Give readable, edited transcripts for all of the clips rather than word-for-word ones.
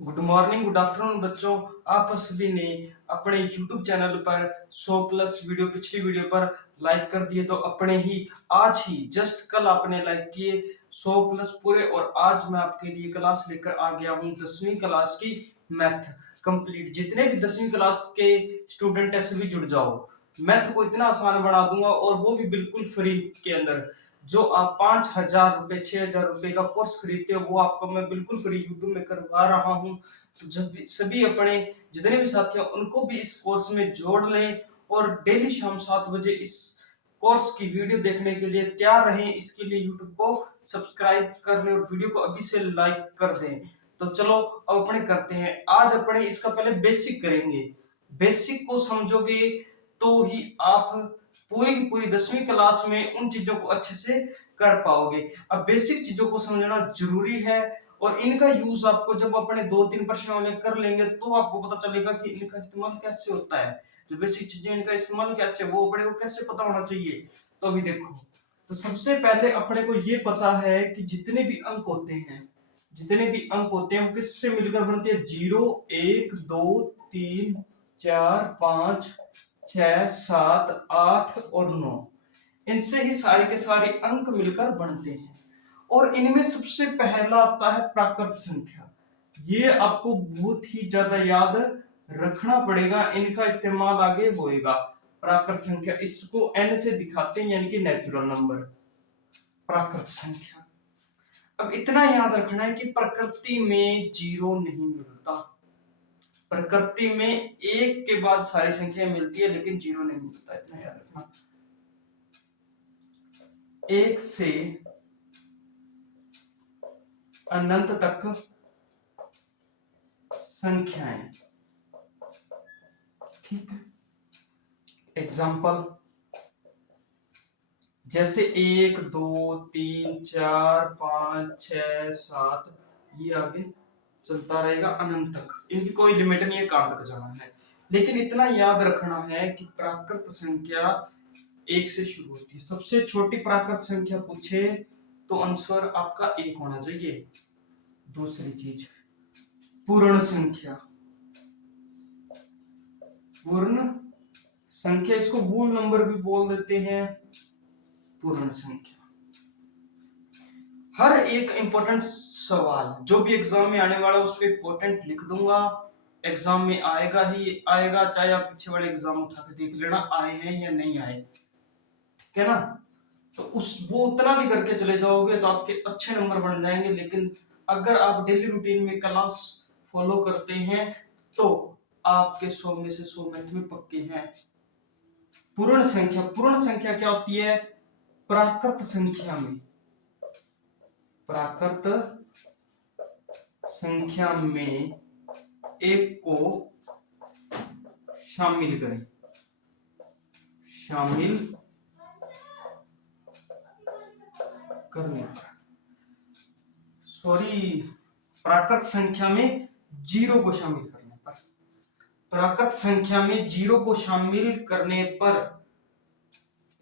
Good morning, good afternoon बच्चों। आप सभी ने अपने YouTube चैनल पर 100 प्लस वीडियो पिछली वीडियो पर लाइक कर दिए, तो अपने ही आज ही जस्ट कल आपने लाइक किए 100 प्लस पूरे। और आज मैं आपके लिए क्लास लेकर आ गया हूँ 10वीं क्लास की मैथ कंप्लीट। जितने भी 10वीं क्लास के स्टूडेंट है सभी जुड़ जाओ। मैथ को इतना आसान बना दूंगा और वो भी बिल्कुल फ्री के अंदर। जो आप 5,000 रुपए 6,000 रुपए का कोर्स खरीदते हो वो आपको मैं बिल्कुल फ्री यूट्यूब में करवा रहा हूँ। तो जब भी सभी अपने जितने भी साथी हैं उनको भी इस कोर्स में जोड़ लें और डेली शाम 7 बजे इस कोर्स की वीडियो देखने के लिए तैयार रहें। इसके लिए यूट्यूब को सब्सक्राइब कर लें और वीडियो को अभी से लाइक कर दें। तो चलो अब अपने करते हैं। आज अपने इसका पहले बेसिक करेंगे। बेसिक को समझोगे तो ही आप पूरी की पूरी 10वीं क्लास में उन चीजों को अच्छे से कर पाओगे। अब बेसिक चीजों को समझना जरूरी है और इनका यूज आपको जब अपने 2-3 प्रश्न वाले कर लेंगे तो आपको पता चलेगा कि इनका इस्तेमाल कैसे होता है। जो बेसिक चीजें इनका इस्तेमाल कैसे वो अपने को कैसे पता होना चाहिए। तो अभी देखो, तो सबसे पहले अपने को ये पता है कि जितने भी अंक होते हैं वो किससे मिलकर बनते हैं। 0 1 2 3 4 5 6 7 8 और 9, इनसे ही सारे के सारे अंक मिलकर बनते हैं। और इनमें सबसे पहला आता है प्राकृत संख्या। ये आपको बहुत ही ज्यादा याद रखना पड़ेगा, इनका इस्तेमाल आगे होएगा। प्राकृत संख्या इसको n से दिखाते हैं यानी कि नेचुरल नंबर। प्राकृत संख्या, अब इतना याद रखना है कि प्रकृति में जीरो नहीं मिलता। प्रकृति में एक के बाद सारी संख्या मिलती है लेकिन जीरो नहीं मिलता, इतना याद रखना। एक से अनंत तक संख्याएं, ठीक है। एग्जाम्पल जैसे 1 2 3 4 5 6 7, ये आगे चलता रहेगा अनंत तक, इनकी कोई लिमिट नहीं है कहां तक जाना है। लेकिन इतना याद रखना है कि प्राकृत संख्या एक से शुरू होती है। सबसे छोटी प्राकृत संख्या पूछे तो आंसर आपका एक होना चाहिए। दूसरी चीज पूर्ण संख्या, पूर्ण संख्या इसको वूल नंबर भी बोल देते हैं। पूर्ण संख्या, हर एक इंपॉर्टेंट सवाल जो भी एग्जाम में आने वाला है उस पर इंपॉर्टेंट लिख दूंगा। एग्जाम में आएगा ही आएगा, चाहे आप पीछे वाले एग्जाम उठा के देख लेना आए हैं या नहीं आए, ठीक है ना। तो उस वो उतना भी करके चले जाओगे तो आपके अच्छे नंबर बन जाएंगे। लेकिन अगर आप डेली रूटीन में क्लास फॉलो करते हैं तो आपके 100 में से 100 मैथ में पक्के हैं। पूर्ण संख्या, पूर्ण संख्या क्या होती है। प्राकृत संख्या में, प्राकृत संख्या में एक को शामिल करें, शामिल करने पर, सॉरी, प्राकृत संख्या में जीरो को शामिल करने पर, प्राकृत संख्या में जीरो को शामिल करने पर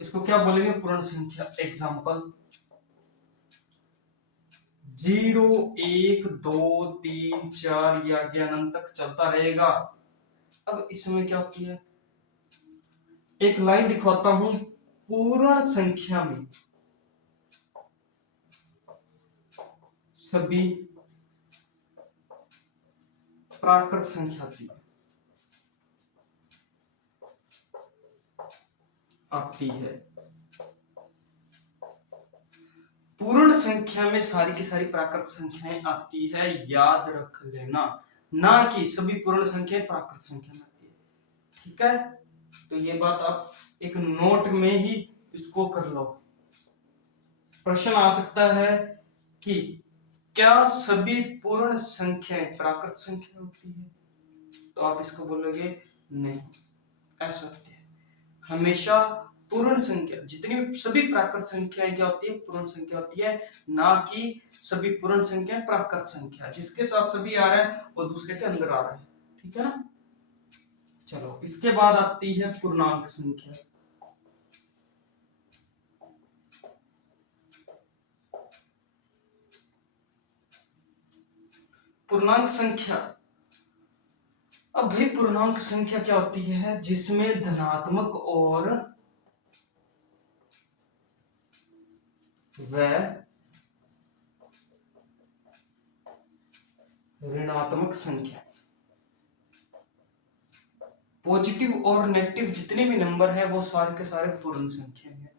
इसको क्या बोलेंगे, पूर्ण संख्या। एग्जाम्पल 0 1 2 3 4 या अनंत तक चलता रहेगा। अब इसमें क्या होती है, एक लाइन लिखवाता हूं। पूर्ण संख्या में सभी प्राकृत संख्या आती है। पूर्ण संख्या में सारी की सारी प्राकृत संख्याएं आती है, याद रख लेना। ना कि सभी पूर्ण संख्याएं प्राकृत संख्या में आती है, ठीक है। तो ये बात आप एक नोट में ही इसको कर लो। प्रश्न आ सकता है कि क्या सभी पूर्ण संख्याएं प्राकृत संख्या होती है, तो आप इसको बोलोगे नहीं, ऐसा होती है। हमेशा पूर्ण संख्या, जितनी भी सभी प्राकृत संख्याएं क्या होती है, पूर्ण संख्या होती है। ना कि सभी पूर्ण संख्या प्राकृत संख्या, जिसके साथ सभी आ रहा है वो दूसरे के अंदर आ रहा है, ठीक है ना। चलो इसके बाद आती है पूर्णांक संख्या। पूर्णांक संख्या। अब भाई पूर्णांक संख्या क्या होती है? जिसमें धनात्मक और व ऋणात्मक संख्या, पॉजिटिव और नेगेटिव जितने भी नंबर है वो सारे के सारे पूर्ण संख्या है।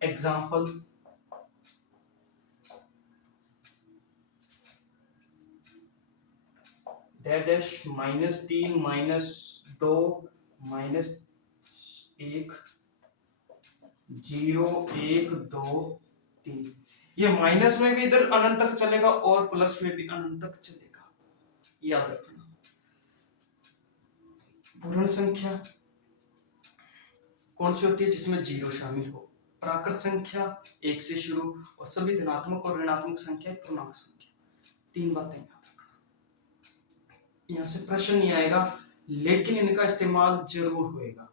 Example, dash -3 -2 -1 0 1 2 3। ये माइनस में भी इधर अनंत तक चलेगा और प्लस में भी अनंत तक चलेगा, याद रखना। पूर्ण संख्या कौन सी होती है? जिसमें जीरो शामिल हो। प्राकृत संख्या 1 से शुरू, और सभी धनात्मक और ऋणात्मक संख्या पूर्णांक संख्या। तीन बातें याद रखना। यहाँ से प्रश्न नहीं आएगा, लेकिन इनका इस्तेमाल जरूर होएगा,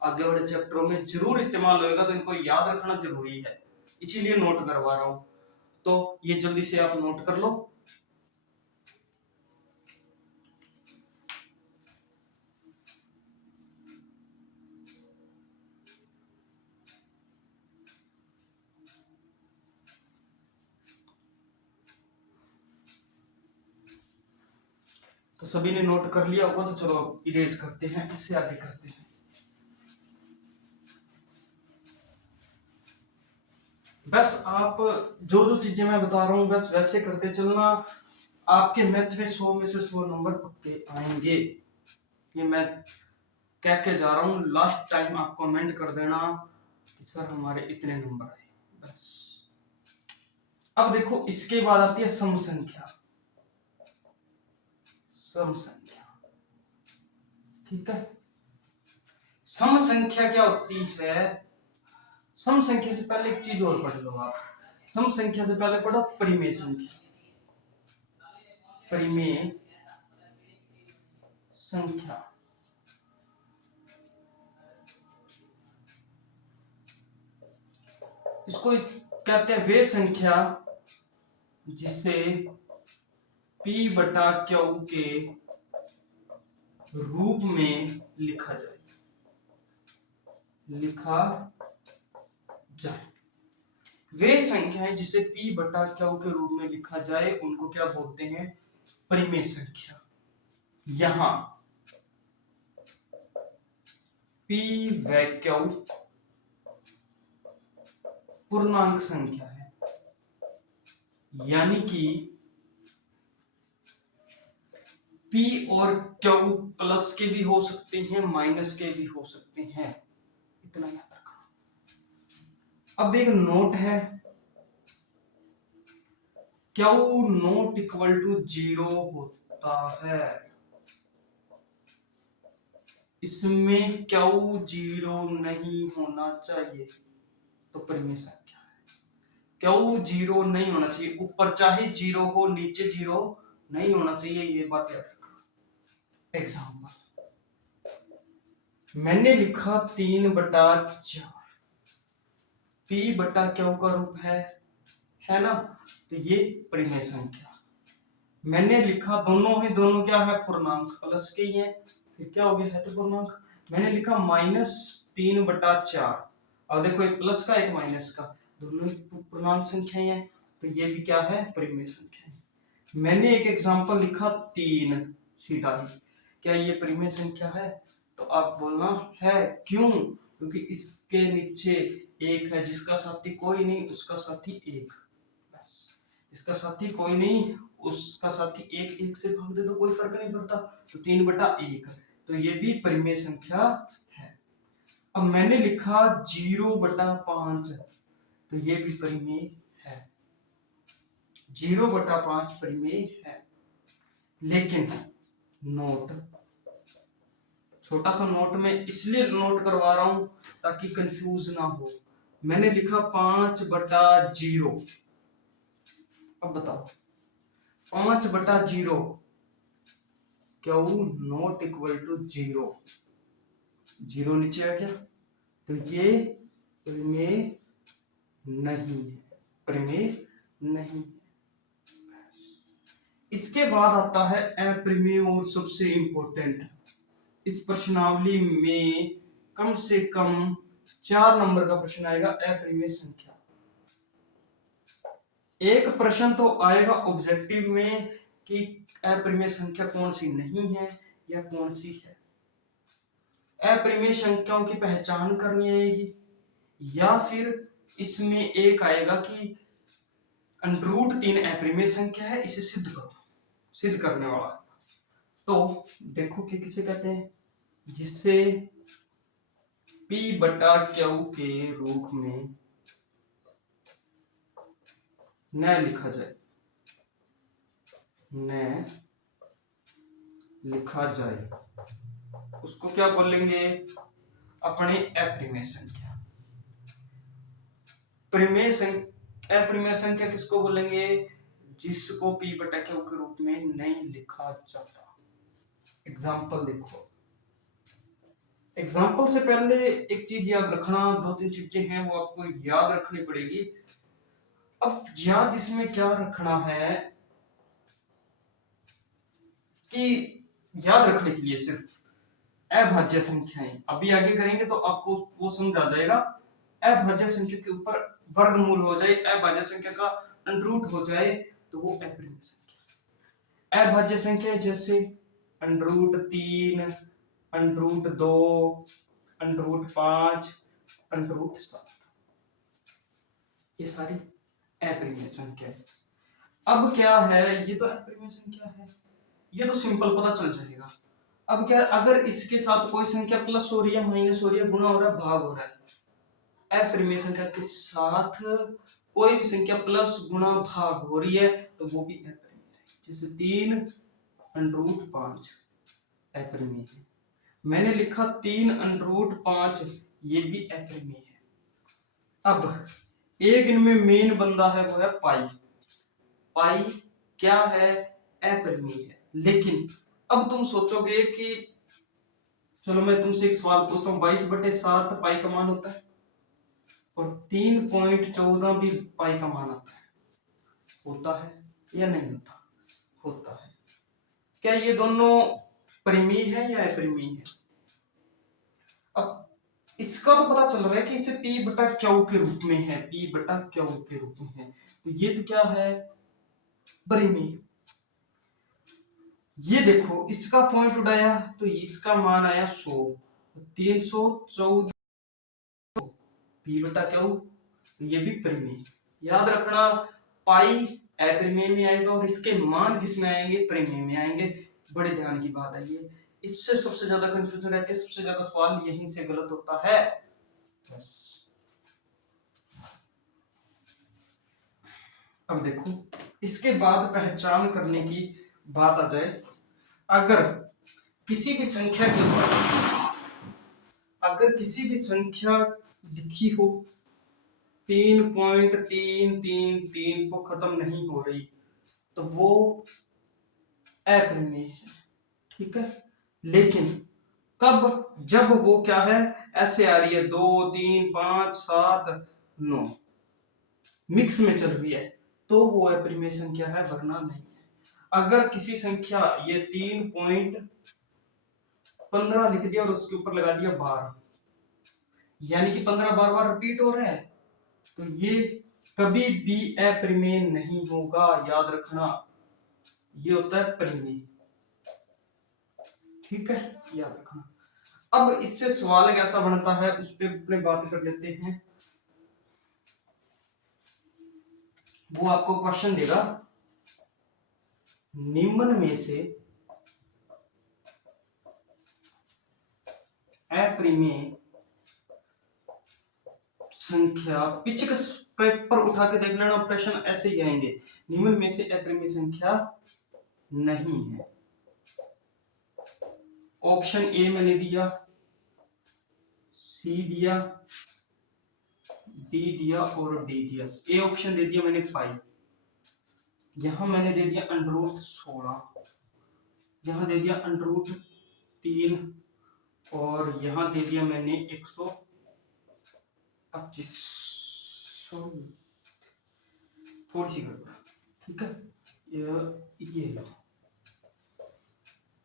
आगे वाले चैप्टरों में जरूर इस्तेमाल होएगा, तो इनको याद रखना जरूरी है, इसीलिए नोट करवा रहा हूं। तो ये जल्दी से आप नोट कर लो। तो सभी ने नोट कर लिया होगा, तो चलो इरेज करते हैं, इससे आगे करते हैं। बस आप जो जो चीजें मैं बता रहा हूं बस वैसे करते चलना, आपके मैथ में 100 में से 100 नंबर पक्के आएंगे। ये मैं कह के जा रहा हूं, लास्ट टाइम आप कमेंट कर देना कि सर हमारे इतने नंबर आए, बस। अब देखो, इसके बाद आती है सम संख्या। सम संख्या, ठीक है। सम संख्या क्या होती है? सम संख्या से पहले एक चीज और पढ़ लो आप। सम संख्या से पहले पढ़ो परिमेय संख्या। परिमेय संख्या इसको कहते हैं वे संख्या जिसे P बटा Q के रूप में लिखा जाए। वे संख्याएं जिसे P बटा Q के रूप में लिखा जाए उनको क्या बोलते हैं? परिमेय संख्या। यहां P व Q पूर्णांक संख्या है, यानी कि P और Q प्लस के भी हो सकते हैं, माइनस के भी हो सकते हैं, इतना याद रखना। अब एक नोट है, Q नॉट इक्वल टू 0 होता है, इसमें Q 0 नहीं होना चाहिए, तो परिमेय संख्या है। Q 0 नहीं होना चाहिए, ऊपर चाहे 0 हो नीचे 0 नहीं होना चाहिए, ये बात याद रखना। एग्जाम्पल, मैंने लिखा 3/4, P बटा Q का रूप है ना, तो ये परिमेय संख्या। मैंने लिखा दोनों क्या है? पूर्णांक, प्लस के ही है, फिर क्या हो गया? है तो पूर्णांक। मैंने लिखा -3/4, अब देखो एक प्लस का एक माइनस का, दोनों पूर्णांक संख्याएं हैं, तो ये भी क्या है? परिमेय संख्या है। मैंने एक एग्जांपल लिखा 3, सीधा ही, क्या ये परिमेय संख्या है? तो आप बोलना है, क्यों? क्योंकि इसके नीचे एक है, जिसका साथी कोई नहीं उसका साथी एक, बस। इसका साथी कोई नहीं उसका साथी एक, एक से भाग दे दो, कोई फर्क नहीं पड़ता, तो 3/1, तो ये भी परिमेय संख्या है। अब मैंने लिखा 0/5, तो ये भी परिमेय है, 0/5 परिमेय है। लेकिन नोट, छोटा सा नोट में इसलिए नोट करवा रहा हूं ताकि कंफ्यूज ना हो। मैंने लिखा 5/0, अब बताओ 5/0 Q नॉट इक्वल टू 0, 0 नीचे आ गया, तो ये परिमेय नहीं है, परिमेय नहीं है। इसके बाद आता है अप्रिमेय और सबसे इंपॉर्टेंट, इस प्रश्नावली में कम से कम 4 नंबर का प्रश्न आएगा, अप्रिमेय संख्या। एक प्रश्न तो आएगा ऑब्जेक्टिव में कि अप्रिमेय संख्या कौन सी नहीं है या कौन सी है। अप्रिमेय संख्याओं की पहचान करनी आएगी, या फिर इसमें एक आएगा कि √3 अप्रिमेय संख्या है, इसे सिद्ध करो, सिद्ध करने वाला। तो देखो कि किसे कहते हैं, जिससे P/Q के रूप में न लिखा जाए, न लिखा जाए, उसको क्या बोलेंगे, अपने अप्रिमेय संख्या। अप्रिमेय संख्या किसको बोलेंगे, जिसको P/Q के रूप में नहीं लिखा जाता। एग्जाम्पल देखो, एग्जाम्पल से पहले एक चीज याद रखना, 2-3 चीजें हैं वो आपको याद रखनी पड़ेगी। अब याद इसमें क्या रखना है कि याद रखने के लिए सिर्फ अभाज्य संख्याएं, अभी आगे करेंगे तो आपको वो समझ आ जाएगा। अभाज्य संख्या के ऊपर वर्गमूल हो जाए, अभाज्य संख्या का अंडरूट हो जाए, तो वो अप्रिमेय संख्या। अभाज्य संख्या जैसे √3, √2, √5, √7, ये सारी अप्रिमेय संख्या है। अब क्या है, ये तो अप्रिमेय संख्या है, ये तो सिंपल पता चल जाएगा। अब क्या, अगर इसके साथ कोई संख्या प्लस हो रही है, माइनस हो रही है, गुणा हो रहा है, भाग हो रहा है, अप्रिमेय संख्या के साथ कोई भी संख्या प्लस गुणा भाग हो रही है तो वो भी अप्रिमेय है। जैसे 3 √5 अप्रिमेय है, मैंने लिखा 3 √5, ये भी अप्रिमेय है। अब एक इनमें मेन बंदा है, वो है पाई। पाई क्या है, अप्रिमेय है। लेकिन अब तुम सोचोगे कि चलो मैं तुमसे एक सवाल पूछता हूँ, 22/7 पाई का मान होता है, और 3.14 भी पाई का मान होता है या नहीं होता, होता है। क्या ये दोनों परिमेय है या अपरिमेय है? अब इसका तो पता चल रहा है कि इसे P/Q के रूप में है, P/Q के रूप में है, तो ये तो क्या है, परिमेय। ये देखो इसका पॉइंट उड़ाया तो इसका मान आया 100, 314 P/Q, ये भी परिमेय। याद रखना, पाई अपरिमेय में आएगा और इसके मान किस में आएंगे, परिमेय में आएंगे। बड़े ध्यान की बात है ये, इससे सबसे ज्यादा कंफ्यूजन रहती है, सबसे ज्यादा सवाल यहीं से गलत होता है। अब देखो, इसके बाद पहचान करने की बात आ जाए, अगर किसी भी संख्या के ऊपर, अगर किसी भी संख्या लिखी हो 3.333 को खत्म नहीं हो रही, तो वो अप्रिमेय है, ठीक है। लेकिन कब, जब वो क्या है, ऐसे आ रही है 2, 3, 5, 7, 9 मिक्स में चल रही है, तो वो अप्रिमेय संख्या है, वरना नहीं है। अगर किसी संख्या, ये 3.15 लिख दिया और उसके ऊपर लगा दिया 12, यानी कि 15 बार बार रिपीट हो रहा है, तो ये कभी भी अप्रिमेय नहीं होगा, याद रखना, ये होता है परिमेय, ठीक है, याद रखना। अब इससे सवाल कैसा बनता है उस पर अपने बात कर लेते हैं। वो आपको क्वेश्चन देगा, निम्न में से अप्रिमेय संख्या, पीछे का पेपर उठा के देख लेना, प्रश्न ऐसे ही आएंगे, निम्न में से अप्रिमेय संख्या नहीं है। ऑप्शन ए मैंने दिया, सी दिया, डी दिया और डी दिया। ए ऑप्शन दे दिया मैंने पाई, यहां मैंने दे दिया √16, यहां दे दिया √3, और यहां दे दिया मैंने 125, थोड़ी सी गड़बड़, ठीक है, ये लो।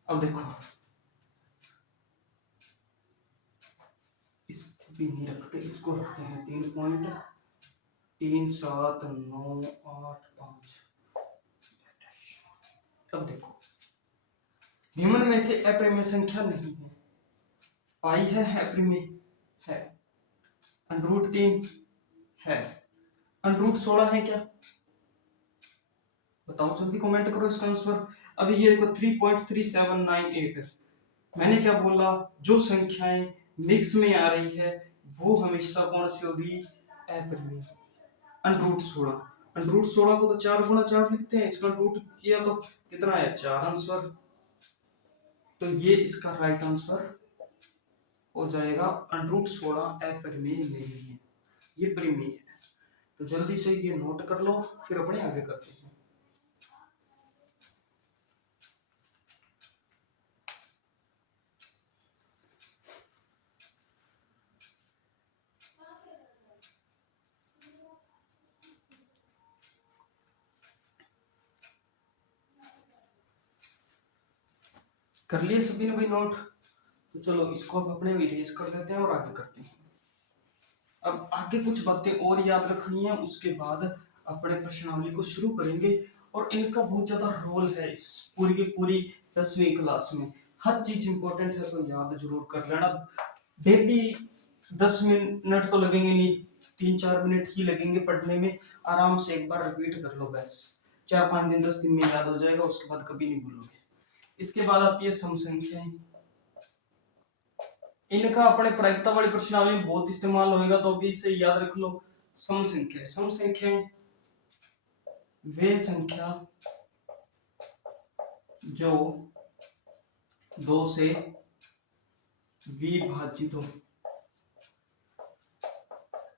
अब देखो, इसको भी नहीं रखते, इसको रखते हैं 3.3798 5। अब देखो, ह्यूमन में से अप्रिमेय संख्या नहीं है, पाई है, अप्रिमेय है, √3 है, √16 है क्या? बताओ जल्दी, कमेंट करो इसका आंसर। अभी ये देखो 3.3798। मैंने क्या बोला, जो संख्याएं मिक्स में आ रही है वो हमेशा कौन सी होगी? अप्रिमेय। √16 को तो 4 × 4 लिखते हैं, इसका रूट किया तो कितना है? 4 आंसर। तो ये इसका राइट आंसर हो जाएगा। √16 अप्रिमेय नहीं है, ये परिमेय है। तो जल्दी से ये नोट कर लो, फिर अपने आगे करते हैं। कर लिए सभी ने भाई नोट? तो चलो इसको अब अपने इरेज कर लेते हैं और आगे करते हैं। अब आगे कुछ बातें और याद रखनी है, उसके बाद अपने प्रश्नावली को शुरू करेंगे। और इनका बहुत ज्यादा रोल है इस पूरी की पूरी 10वीं क्लास में। हर चीज इंपॉर्टेंट है, तो याद जरूर कर लेना। डेली 10 मिनट तो लगेंगे नहीं, 3-4 मिनट ही लगेंगे पढ़ने में। आराम से एक बार रिपीट कर लो, बस 4-5 दिन 10 दिन में याद हो जाएगा, उसके बाद कभी नहीं भूलोगे। इसके बाद आती है सम संख्याएं। इनका अपने प्रायिकता वाली प्रश्नावली में बहुत इस्तेमाल होगा, तो अभी इसे याद रख लो। सम संख्याएं वे संख्या जो 2 से विभाजित हो।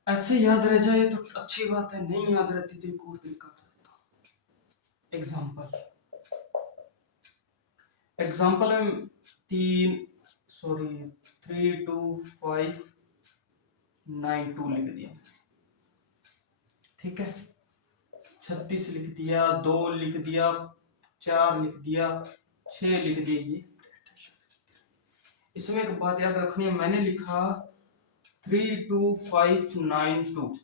ऐसे याद रह जाए तो अच्छी बात है, नहीं याद रहती तो एक और तरीका करता हूं। एग्जाम्पल में 32592 लिख दिया, ठीक है। 36 लिख दिया, 2 लिख दिया, 4 लिख दिया, 6 लिख दिया। ये इसमें एक बात याद रखनी है, मैंने लिखा 32592।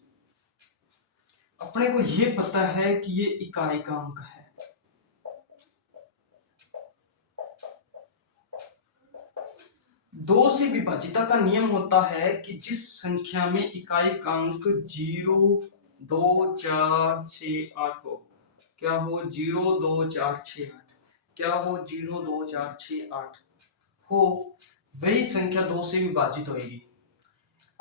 अपने को ये पता है कि ये इकाई का अंक है। दो से विभाजिता का नियम होता है कि जिस संख्या में इकाई का अंक 0 2 4 6 8 हो। क्या हो? 0 2 4 6 8। क्या हो? 0 2 4 6 8 हो, वही संख्या 2 से विभाजित होगी।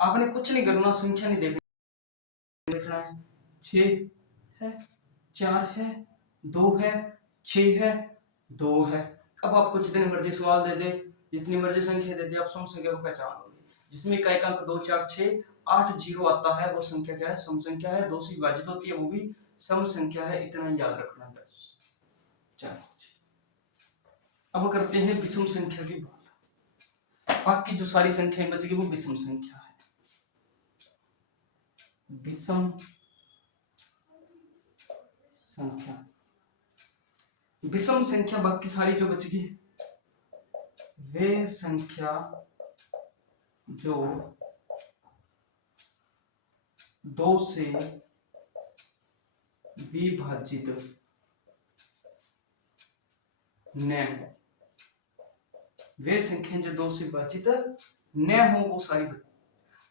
आपने कुछ नहीं करना, संख्या नहीं देखना है। 6 है, 4 है, 2 है, 6 है, 2 है। अब आपको जितनी मर्जी सवाल दे दे, जितनी मर्जी संख्या दे दे, आप सम संख्या को पहचान लोगे। जिसमें इकाई का अंक 2 4 6 8 0 आता है, वो संख्या क्या है? सम संख्या है। 2 से विभाजित होती है, वो भी सम संख्या है। इतना याद रखना बस। चलो अब करते हैं विषम संख्या की बात। बाकी जो सारी संख्याएं बच गई वो विषम संख्या है। विषम संख्या, विषम संख्या बाकी सारी जो बच गई, वे संख्या जो 2 से विभाजित न, वे संख्या जो 2 से विभाजित न हो, वो सारी।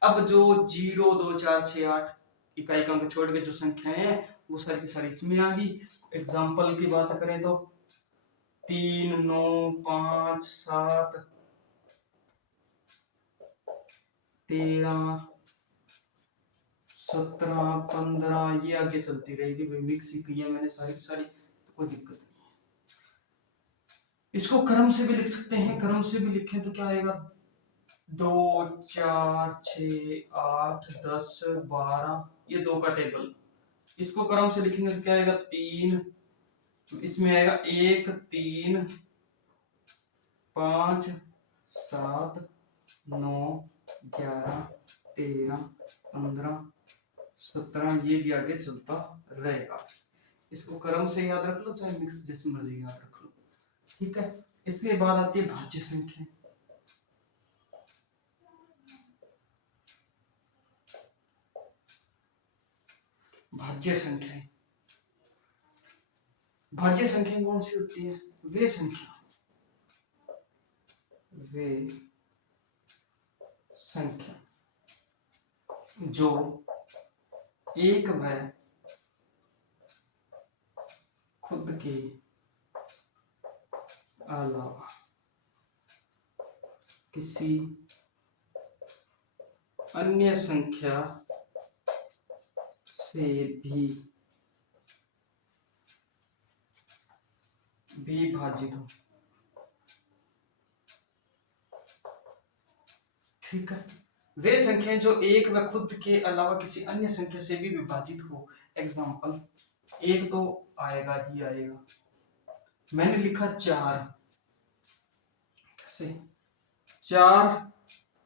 अब जो 0 2 4 6 8 इकाई का अंक छोड़ के जो संख्याएं हैं, वो सारी की सारी इसमें आ गई। एग्जाम्पल की बात करें तो 3 9 5 7 13 17 15, ये आगे चलती रहेगी भाई। मिक्स ही किया मैंने सारी की सारी, तो कोई दिक्कत नहीं है। इसको क्रम से भी लिख सकते हैं, क्रम से भी लिखें तो क्या आएगा? 2 4 6 8 10 12, ये 2 का टेबल। इसको क्रम से लिखेंगे तो क्या आएगा? 3, तो इसमें आएगा 1 3 5 7 9 11 13 15 17, ये भी आगे चलता रहेगा। इसको क्रम से याद रख लो, चाहे मिक्स जैसे मर्जी याद रख लो, ठीक है। इसके बाद आती है भाज्य संख्या। भाज्य संख्याएं, भाज्य संख्या कौन सी होती है? वे संख्या, वे संख्या जो एक व खुद के अलावा किसी अन्य संख्या से भी विभाजित हो, ठीक है। वे संख्याएं जो एक व खुद के अलावा किसी अन्य संख्या से भी विभाजित हो। एग्जाम्पल, एक तो आएगा ही आएगा, मैंने लिखा 4, कैसे? 4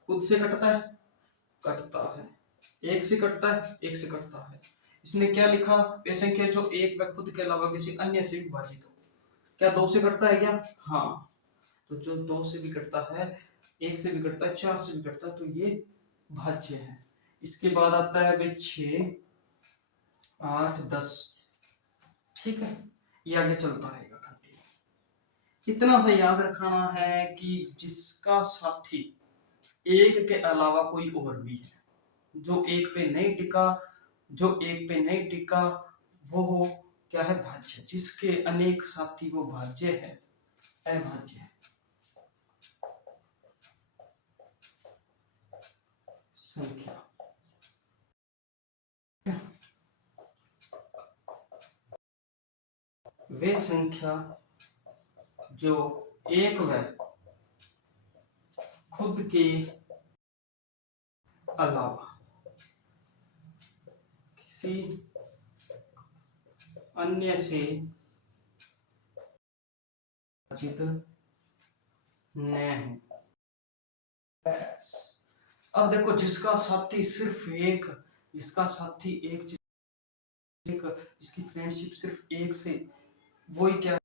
खुद से कटता है, कटता है, एक से कटता है, एक से कटता है। इसने क्या लिखा? वे संख्या जो एक व खुद के अलावा किसी अन्य से विभाजित हो। क्या 2 से कटता है क्या? हाँ, तो जो 2 से भी कटता है, 1 से भी कटता है, 4 से भी कटता है, तो ये भाज्य है। इसके बाद आता है भाई 6, 8, 10, ठीक है। ये आगे चलता रहेगा कंटिन्यू। इतना सा याद रखना है कि जिसका साथी एक के अलावा कोई और भी है, जो एक पे नहीं टिका, जो एक पे नहीं टिका, वो हो क्या है? भाज्य। जिसके अनेक साथी वो भाज्य है, अभाज्य है। संख्या, वे संख्या जो एक व खुद के अलावा किसी अन्य से विभाजित न हो। अब देखो, जिसका साथी सिर्फ एक, जिसका साथी एक, जिसकी फ्रेंडशिप सिर्फ एक से, वही क्या?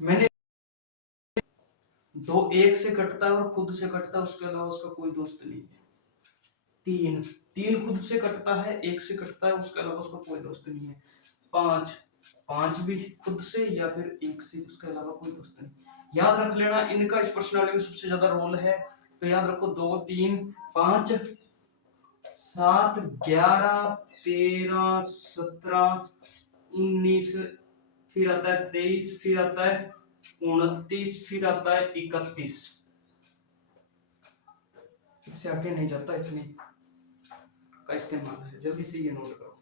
मैंने दो, एक से कटता है और खुद से कटता है, उसके अलावा उसका कोई दोस्त नहीं है। 3, 3 खुद से कटता है, एक से कटता है, उसके अलावा उसका कोई दोस्त नहीं है। 5, 5 भी खुद से या फिर एक से, उसके अलावा कोई दोस्त नहीं। याद रख लेना, इनका इस प्रश्नावली में सबसे ज्यादा रोल है, तो याद रखो 2, 3, 5, 7, 11, 13, 17, 19, फिर आता है 23, फिर आता है 29, फिर आता है 31। इससे आगे नहीं जाता, इतने का इस्तेमाल है, जल्दी से ये नोट करो।